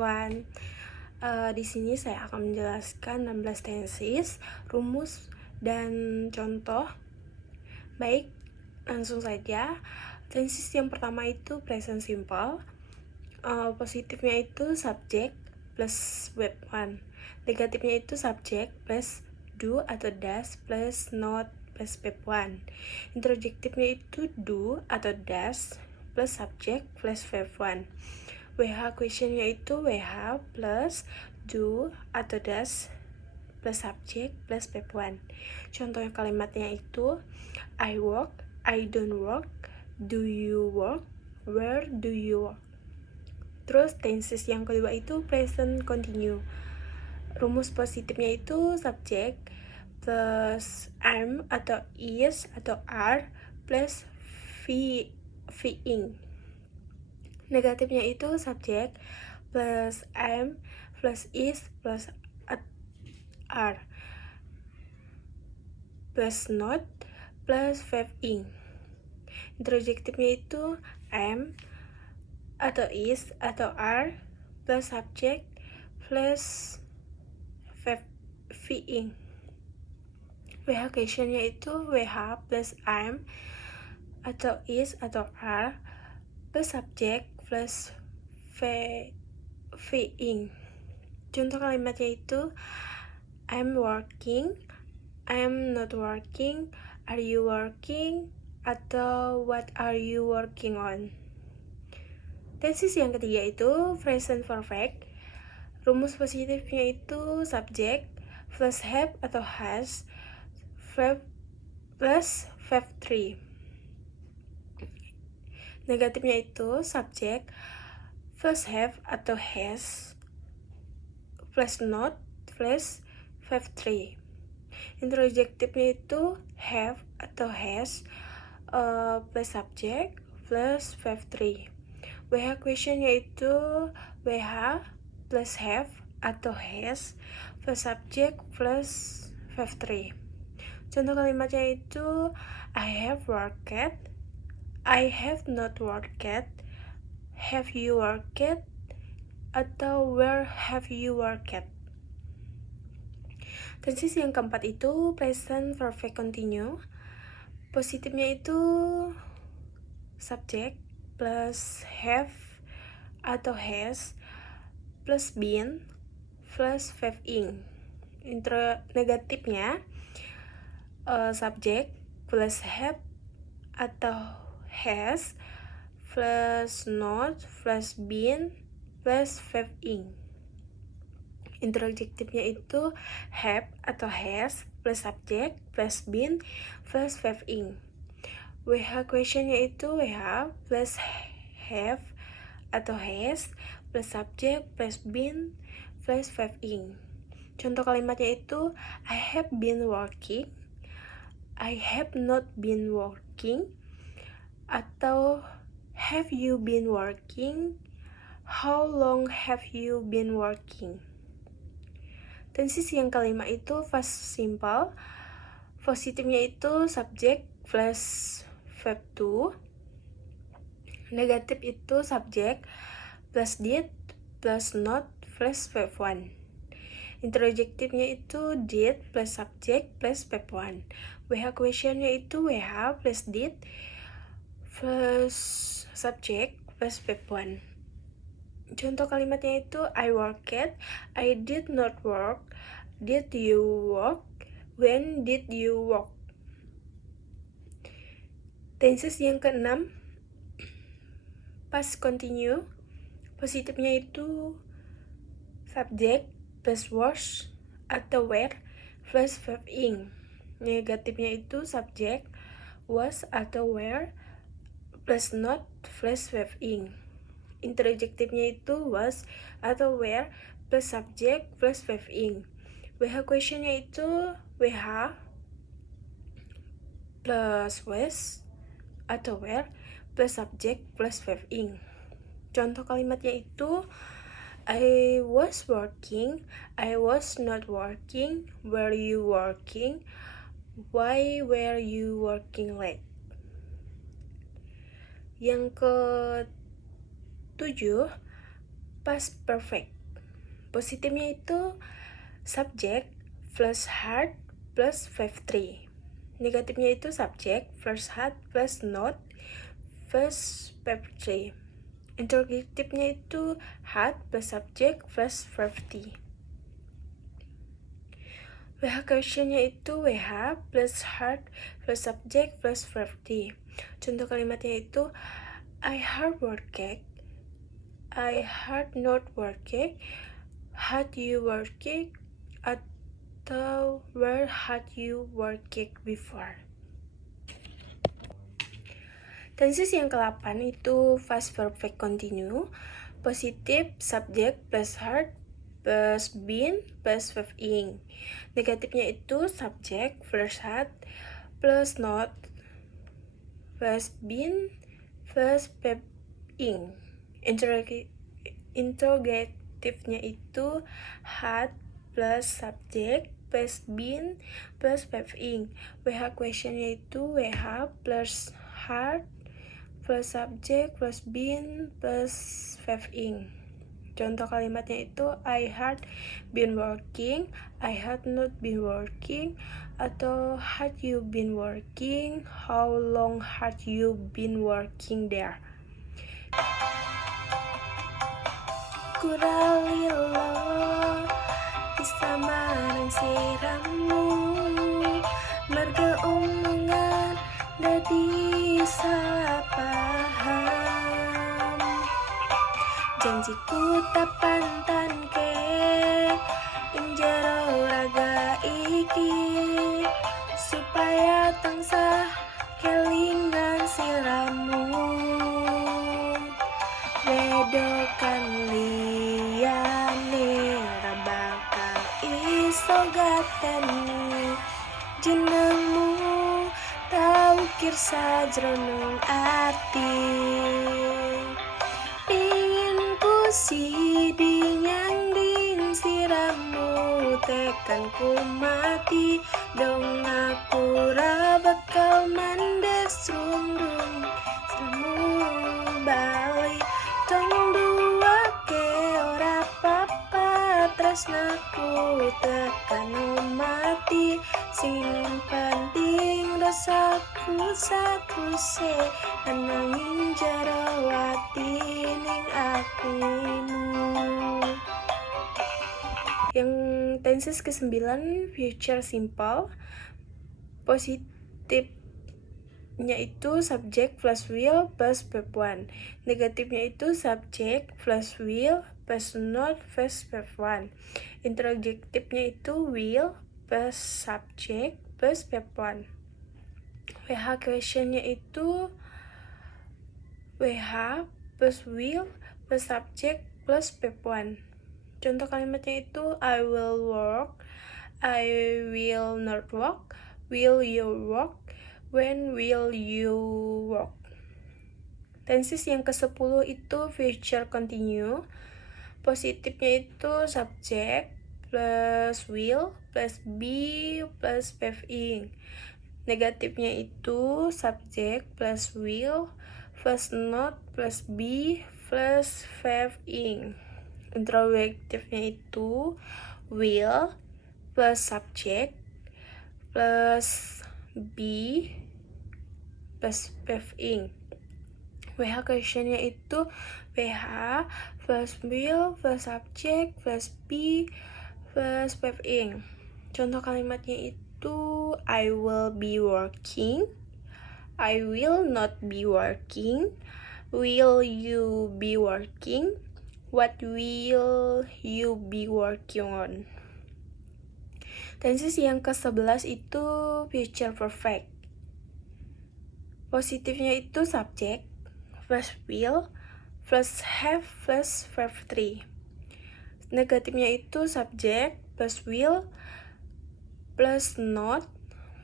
everyone. Di sini saya akan menjelaskan 16 tenses, rumus, dan contoh. Baik, langsung saja. Tenses yang pertama itu present simple. Positifnya itu subject plus verb 1. Negatifnya itu subject plus do atau does plus not plus verb 1. Interjektifnya itu do atau does plus subject plus verb 1. WH questionnya itu WH plus do atau does plus subject plus verb 1. Contoh kalimatnya itu I work, I don't work, do you work, where do you work. Terus tenses yang kedua itu present continue. Rumus positifnya itu subject plus am atau is atau are plus being. Negatifnya itu subject plus am plus is plus are plus not plus being. Interjektifnya itu am atau is atau are plus subject plus being. WH questionnya itu WH plus am atau is atau are plus subject plus being. Contoh kalimatnya itu I'm working, I'm not working, are you working, atau what are you working on. Tenses yang ketiga itu present perfect. Rumus positifnya itu subject plus have atau has verb plus verb 3. Negatifnya itu subject plus have atau has plus not plus verb 3. Interjektifnya itu have atau has plus subject plus verb 3. WH questionnya itu WH plus have atau has plus subject plus verb 3. Contoh kalimatnya itu I have worked, I have not worked, have you worked, atau where have you worked. Tenses yang keempat itu present perfect continue. Positifnya itu subject plus have atau has plus been plus verb ing. Negatifnya subject plus have atau has plus not plus been plus verb ing. Interjektifnya itu have atau has plus subject plus been plus verb ing. WH questionnya itu WH plus have atau has plus subject plus been plus verb ing. Contoh kalimatnya itu I have been working, I have not been working, atau have you been working, how long have you been working. Tenses yang kelima itu past simple. Positifnya itu subject plus verb 2. Negatif itu subject plus did plus not plus verb 1. Interjektifnya itu did plus subject plus verb 1. WH questionnya itu WH plus did plus subject plus verb 1. Contoh kalimatnya itu I worked, I did not work, did you work, when did you work. Tenses yang keenam past continue. Positifnya itu subject plus was atau were plus verb ing. Negatifnya itu subject was atau were plus not plus verb ing. Interjektifnya itu was atau were plus subject plus verb ing. WH questionnya itu WH plus was atau were plus subject plus verb ing. Contoh kalimatnya itu I was working, I was not working, were you working, why were you working late. Yang ke-7 past perfect. Positifnya itu subject plus had plus verb 3. Negatifnya itu subject plus had plus not plus verb 3. Interrogatifnya itu had plus subject plus verb 3. WH questionnya itu WH plus had plus subject plus verb 3. Contoh kalimatnya itu I hard working, I hard not working, had you working, atau where had you working before. Tenses yang ke-8 itu past perfect continue, positif subject plus had plus been plus verb ing. Negatifnya itu subject plus had plus not plus been plus verb ing. Interrogatifnya itu had plus subject plus been plus verb ing. WH questionnya itu WH plus had plus subject plus been plus verb ing. Contoh kalimatnya itu I had been working, I had not been working, atau had you been working, how long had you been working there. Kuralilo bisa marang siramu, marga omongan dadi salah paham. Janjiku tak pantanke ing jero raga iki, supaya tansah kelingan siramu. Wedokan liyane ra bakal iso gateni jenengmu, tau kir sajroning ati. Sidi nyanding siramu tekan ku mati, dong aku ra bakal mandek srundung siramu balik. Tong dua ke ora papa tresnaku tekan mati, sing penting rasaku satu se anangin jarawati ning atimu. Yang tenses ke-9 future simple, positifnya itu subject plus will plus verb 1. Negatifnya itu subject plus will plus not plus verb 1. Interrogatifnya itu will plus subject plus verb 1. WH questionnya itu WH plus will plus subject plus verb 1. Contoh kalimatnya itu I will work, I will not work, will you work, when will you work. Tenses yang ke-10 itu future continue, positifnya itu subject plus will plus be plus verb ing. Negatifnya itu subject plus will plus not plus be plus verb ing. Interrogatifnya itu will plus subject plus be plus verb ing. WH questionnya itu WH plus will plus subject plus be plus verb ing. Contoh kalimatnya itu I will be working, I will not be working, will you be working, what will you be working on. Tenses yang ke-11 itu future perfect. Positifnya itu subject plus will plus have plus verb 3. Negatifnya itu subject plus will plus not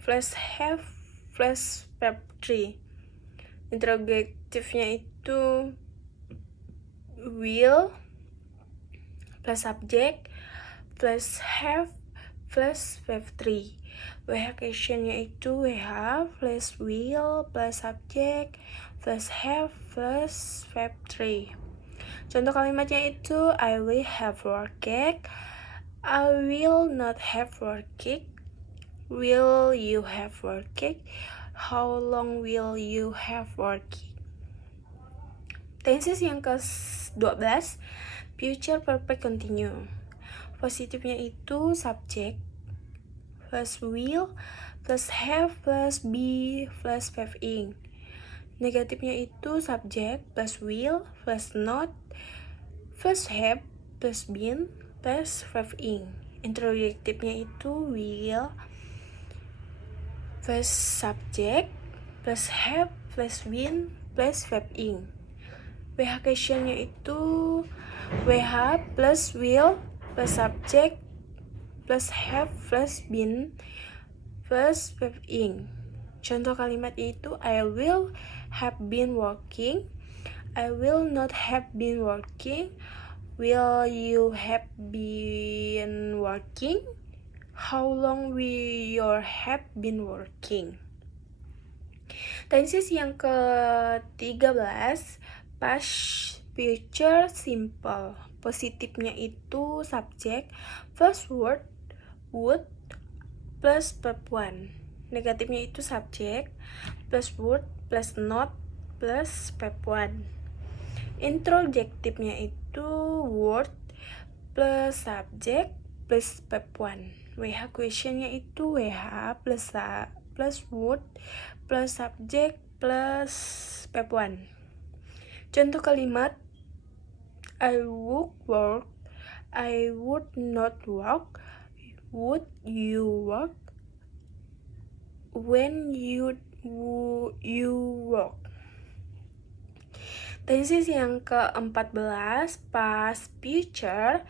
plus have plus verb 3. Interrogatifnya itu will plus subject plus have plus verb 3. WH questionnya itu WH plus will plus subject plus have plus verb 3. Contoh kalimatnya itu I will have worked, I will not have worked, will you have worked, how long will you have worked. Tenses yang ke-12, future perfect continue. Positifnya itu subject plus will plus have plus be plus verb ing. Negatifnya itu subject plus will plus not plus have plus been plus verb ing. Interrogatifnya itu will plus subject plus have plus been plus verb ing. WH questionnya itu WH plus will plus subject plus have plus been plus verb ing. Contoh kalimatnya itu I will have been working, I will not have been working, will you have been working, how long will you have been working. Tenses yang ke-13, past future simple. Positifnya itu subject plus word would plus verb one. Negatifnya itu subject plus word plus not plus verb one. Interrogatifnya itu word plus subject plus verb one. WH questionnya itu WH plus word plus subject plus verb one. Contoh kalimat I would work, I would not work, would you work, when you work. Tenses yang ke-14, past future.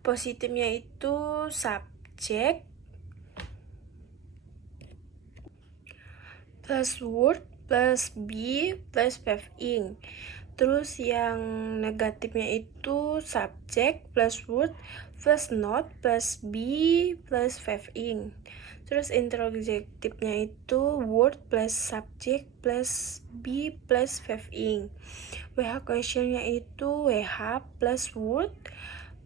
Positifnya itu subject plus word plus be plus verb ing. Terus yang negatifnya itu subject plus word plus not plus be plus verb ing. Terus interrogatifnya itu word plus subject plus be plus verb ing. WH questionnya itu WH plus word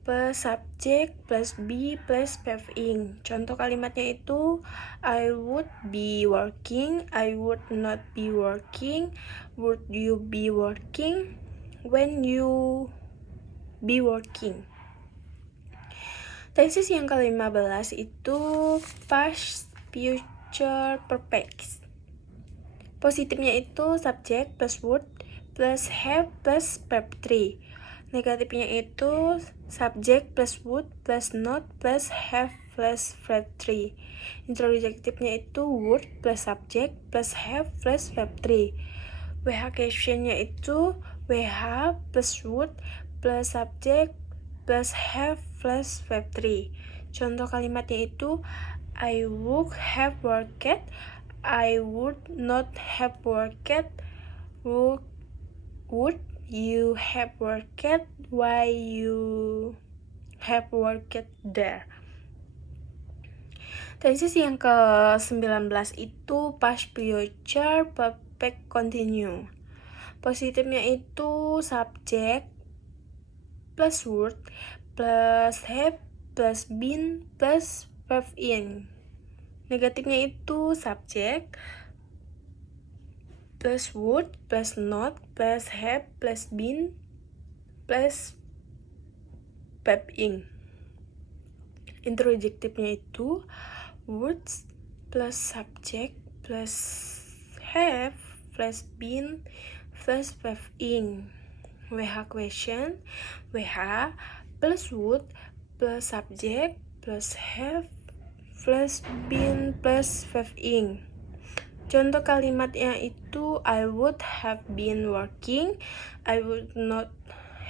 plus subject plus be plus verb ing. Contoh kalimatnya itu I would be working, I would not be working, would you be working, when you be working. Tenses yang ke-15 itu past future perfect. Positifnya itu subject plus word plus have plus verb 3. Negatifnya itu subject plus would plus not plus have plus verb 3. Interrogatifnya itu would plus subject plus have plus verb 3. WH questionnya itu WH plus would plus subject plus have plus verb 3. Contoh kalimatnya itu I would have worked, I would not have worked, would you have worked, why you have worked there. Tenses yang ke-19 itu past future perfect continue. Positifnya itu subject plus word plus have plus been plus verb ing. Negatifnya itu subject plus would plus not plus have plus been plus verb ing. Interrogatifnya itu words plus subject plus have plus been plus verb ing. WH question WH plus would plus subject plus have plus been plus verb ing. Contoh kalimatnya itu I would have been working, I would not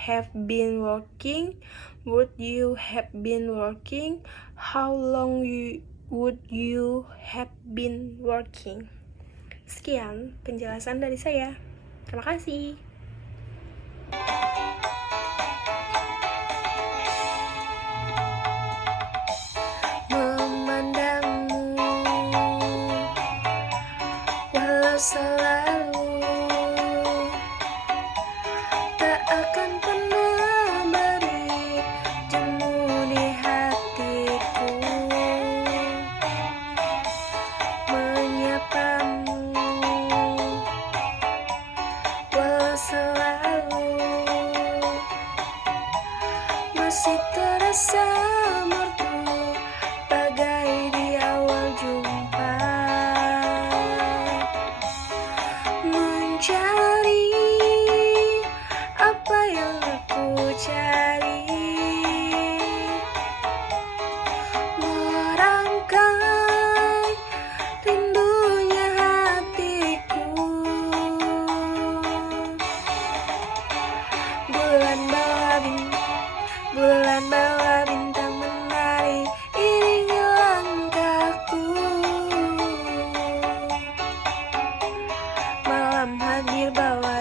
have been working, would you have been working, how long would you have been working. Sekian penjelasan dari saya. Terima kasih. Memandangmu walau selalu tak akan pernah masih terasa merdu, bagai di awal jumpa, mencari apa yang aku cari, merangkai rindunya hatiku. Bulan bawa bintang menari, iringi langkahku. Malam hadir bawa